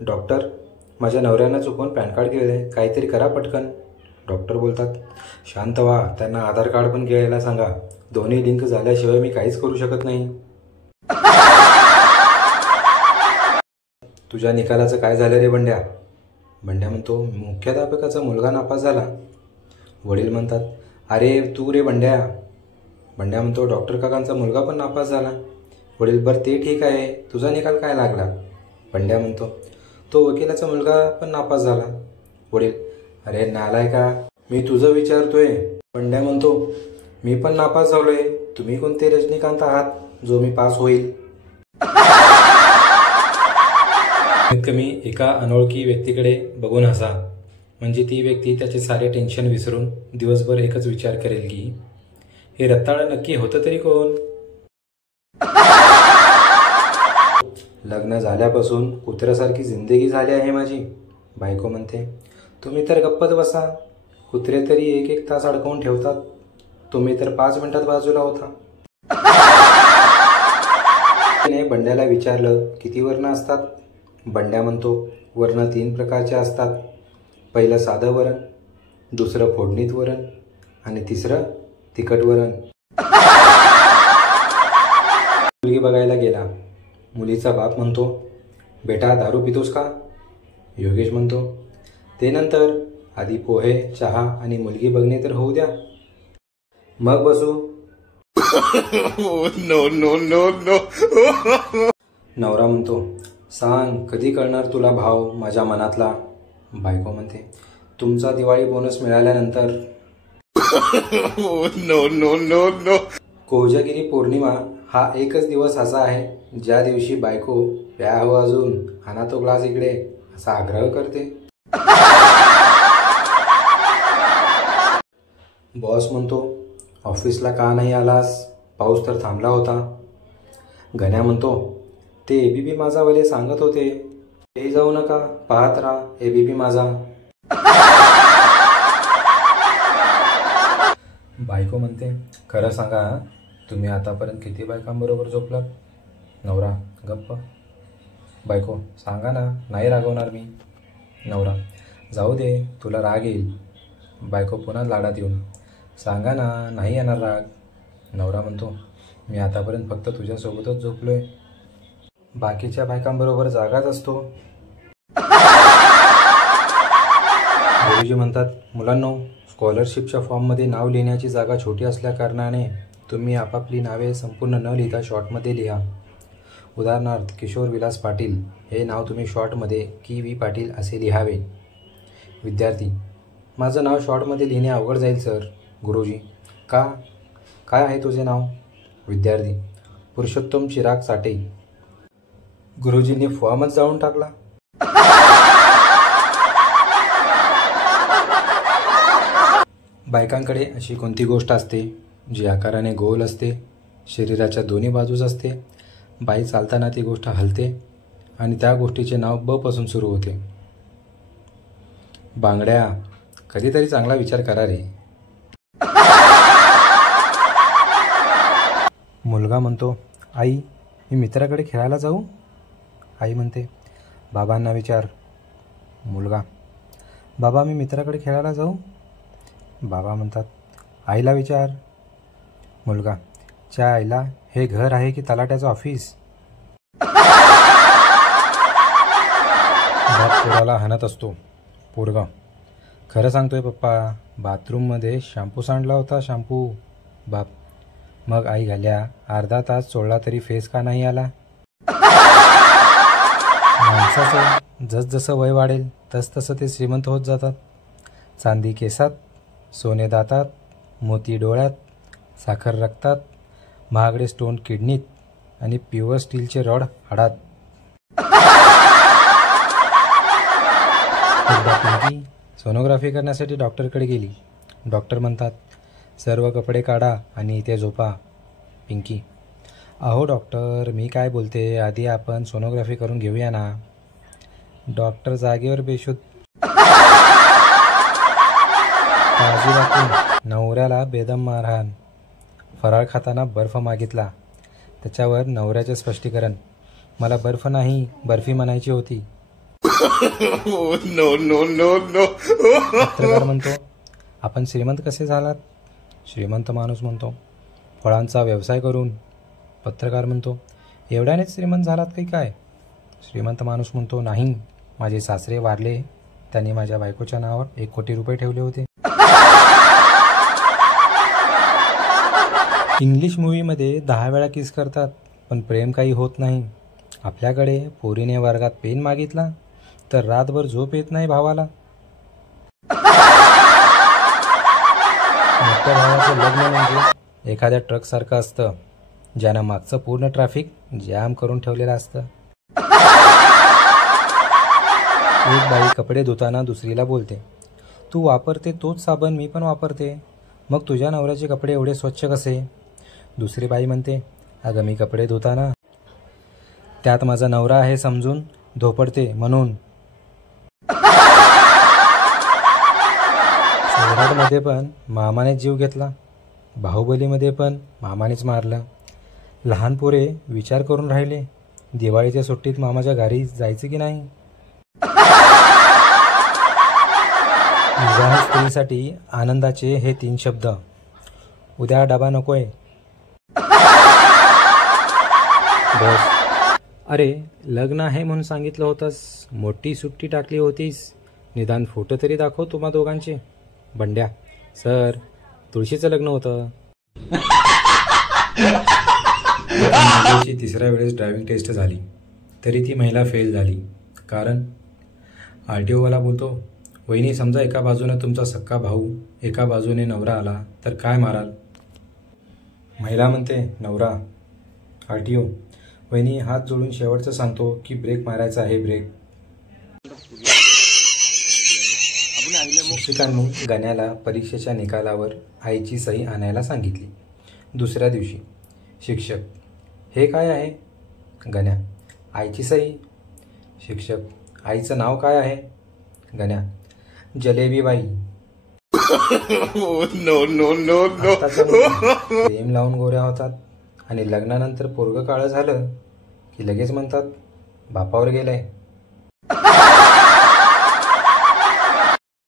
Doctor, माझ्या नवऱ्यानं चुकून pan card गिळले, काहीतरी करा पटकन. डॉक्टर बोलतात, शांत व्हा, त्यांना आधार कार्ड पण गिळायला सांगा. दोन्ही लिंक झाल्याशिवाय मी काहीच करू शकत नाही. तुझ्या निकालाचं काय झालं रे बंड्या? बंड्या म्हणतो, मुख्याध्यापकाचा मुलगा नापास झाला. वडील म्हणतात, अरे तू रे बंड्या. बंड्या म्हणतो, डॉक्टर काकांचा मुलगा पण नापास झाला. वडील, बरं ते ठीक आहे, तुझा निकाल काय लागला? बंड्या म्हणतो, तो वकिलाचा मुलगा पण नापास झाला. वडील, अरे नालायका, मी तुझं विचारतोय. बंड्या म्हणतो, मी पण नापास झालोय. तुम्ही कोणते रजनीकांत आहात जो मी पास होईल? कमीत कमी एका अनोळखी व्यक्तीकडे बघून हसा, म्हणजे ती व्यक्ती त्याचे सारे टेन्शन विसरून दिवसभर एकच विचार करेल की हे रताळ नक्की होतं तरी कोण? लग्न झाल्यापासून कुत्र्यासारखी जिंदगी झाली आहे माझी. बायको म्हणते, तुम्ही तर गप्पच बसा. कुत्रे तरी 1-1 तास अडकवून ठेवतात, तुम्ही तर 5 मिनिटात बाजूला होता. बंड्याला विचारलं, किती वर्ण असतात? बंड्या म्हणतो, वर्ण 3 प्रकारचे असतात. पहिलं साधं वरण, दुसरं फोडणीत वरण आणि तिसरं तिखट वरण. मुलगी बघायला गेला. मुलीचा बाप म्हणतो, बेटा दारू पितोस का? योगेश म्हणतो, ते नंतर, आधी पोहे, चहा आणि मुलगी बघणे तर होऊ द्या, मग बसू. No no no no. नवरा म्हणतो, सांग कधी कळणार तुला भाव माझ्या मनातला? बायको म्हणते, तुमचा दिवाळी बोनस मिळाल्यानंतर. No no no no. Kojagiri Purnima हा एकच दिवस असा आहे ज्या दिवशी बायको प्या हो अजून, आणा तो ग्लास इकडे असा आग्रह करते. बॉस म्हणतो, ऑफिसला का नाही आलास? पाऊस तर थांबला होता. गण्या म्हणतो, ते एबीपी माझावाले सांगत होते, हे जाऊ नका, पाहत राहा एबीपी माझा. बायको म्हणते, खरं सांगा, तुम्ही आतापर्यंत किती बायकांबरोबर झोपलात? नवरा, गप्प. बायको, सांगा ना, नाही रागवणार मी. नवरा, जाऊ दे, तुला राग येईल. बायको पुन्हा लाडात येऊन, सांगा ना, नाही येणार राग. नवरा म्हणतो, मी आतापर्यंत फक्त तुझ्यासोबतच झोपलोय, बाकीच्या बायकांबरोबर जागाच असतो. गुरुजी म्हणतात, मुलांनो, स्कॉलरशिपच्या फॉर्ममध्ये नाव लिहिण्याची जागा छोटी असल्याकारणाने तुम्ही आपापली नावे संपूर्ण न लिहिता शॉर्टमध्ये लिहा. उदाहरणार्थ, किशोर विलास पाटील हे नाव तुम्ही शॉर्टमध्ये की पाटील असे लिहावे. विद्यार्थी, माझं नाव शॉर्टमध्ये लिहिणे अवघड जाईल सर. गुरुजी, का? काय आहे तुझे नाव? विद्यार्थी, पुरुषोत्तम चिराग साठे. गुरुजींनी फॉर्मच जाळून टाकला. बायकांकडे अशी कोणती गोष्ट असते जी आकाराने गोल असते, शरीराच्या दोन्ही बाजूस असते, बाई चालताना ती गोष्ट हलते आणि त्या गोष्टीचे नाव ब पासून सुरू होते? बांगड्या. कधीतरी चांगला विचार करा रे. मुलगा म्हणतो, आई, मी मित्राकडे खेळायला जाऊ? आई म्हणते, बाबांना विचार. मुलगा, बाबा, मी मित्राकडे खेळायला जाऊ? बाबा म्हणतात, आईला विचार. मुलगा, च्या आईला, हे घर आहे की तलाट्याचं ऑफिस? बाप पोराला हाणत असतो. पोरगा, खरं सांगतोय पप्पा, बाथरूममध्ये शॅम्पू सांडला होता, शॅम्पू. बाप, मग आई घाल्या, अर्धा तास सोडला तरी फेस का नाही आला? माणसाचं जसजसं वय वाढेल तसतसं ते श्रीमंत होत जातात. चांदी केसात, सोने दातात, मोती डोळ्यात, साखर रक्तात, महागडे स्टोन किडनीत आणि प्युअर स्टीलचे रॉड हाडात. एकदा पिंकी सोनोग्राफी करण्यासाठी डॉक्टरकडे गेली. डॉक्टर म्हणतात, सर्व कपडे काढा आणि इथे झोपा. पिंकी, अहो डॉक्टर, मी काय बोलते, आधी आपण सोनोग्राफी करून घेऊया ना. डॉक्टर जागेवर बेशुद्ध. काळजी वाटून नवऱ्याला बेदम मारहाण. फराळ खाताना बर्फ मागितला. त्याच्यावर नवऱ्याचे स्पष्टीकरण, मला बर्फ नाही, बर्फी म्हणायची होती. No no no no. पत्रकार म्हणतो, आपण श्रीमंत कसे झालात? श्रीमंत माणूस म्हणतो, फळांचा व्यवसाय करून. पत्रकार म्हणतो, एवढ्यानेच श्रीमंत झालात काही काय? श्रीमंत माणूस म्हणतो, नाही, माझे सासरे वारले, त्यांनी माझ्या बायकोच्या नावावर 1 कोटी रुपये ठेवले होते. इंग्लिश मूवीमध्ये 10 वेळा किस करतात, पण प्रेम काही होत नाही. आपल्याकडे पोरीने वर्गात पेन मागितला तर रातभर झोप येत नाही भावाला. मोठ्या भावाचं लग्न म्हणजे एखाद्या ट्रकसारखं असतं, ज्यानं मागचं पूर्ण ट्रॅफिक जॅम करून ठेवलेलं असतं. एक बाई कपडे धुताना दुसरीला बोलते, तू वापरते तोच साबण मी पण वापरते, मग तुझ्या नवऱ्याचे कपडे एवढे स्वच्छ कसे? दुसरी बाई म्हणते, अगं मी कपडे धुताना त्यात माझा नवरा आहे समजून धोपडते म्हणून. सैराटमध्ये पण मामानेच जीव घेतला, बाहुबलीमध्ये पण मामानेच मारलं. लहान पोरे विचार करून राहिले, दिवाळीच्या सुट्टीत मामाच्या घरी जायचं की नाही. विवाह स्त्रीसाठी आनंदाचे हे 3 शब्द, उद्या डबा नकोय. बस, अरे लग्न आहे म्हणून सांगितलं होतंस, मोठी सुट्टी टाकली होतीस, निदान फोटो तरी दाखव तुम्हा दोघांचे. बंड्या, सर तुळशीचं लग्न होतं. मुलीची 3ऱ्या वेळेस ड्रायव्हिंग टेस्ट झाली तरी ती महिला फेल झाली. कारण RTOवाला बोलतो, वहिनी समजा एका बाजूने तुमचा सक्का भाऊ, एका बाजूने नवरा आला तर काय माराल? महिला म्हणते, नवरा. RTO, वहिनी हात जोडून शेवटचं सांगतो की ब्रेक मारायचा आहे, ब्रेक. शिक्षकांनी गण्याला परीक्षेच्या निकालावर आईची सही आणायला सांगितली. दुसऱ्या दिवशी, शिक्षक, हे काय आहे? गण्या, आईची सही. शिक्षक, आईचं नाव काय आहे? Ganya, Jalebibai. No no no no. प्रेम लावून गोऱ्या होतात आणि लग्नानंतर पोरगं काळं झालं की लगेच म्हणतात बापावर गेलंय.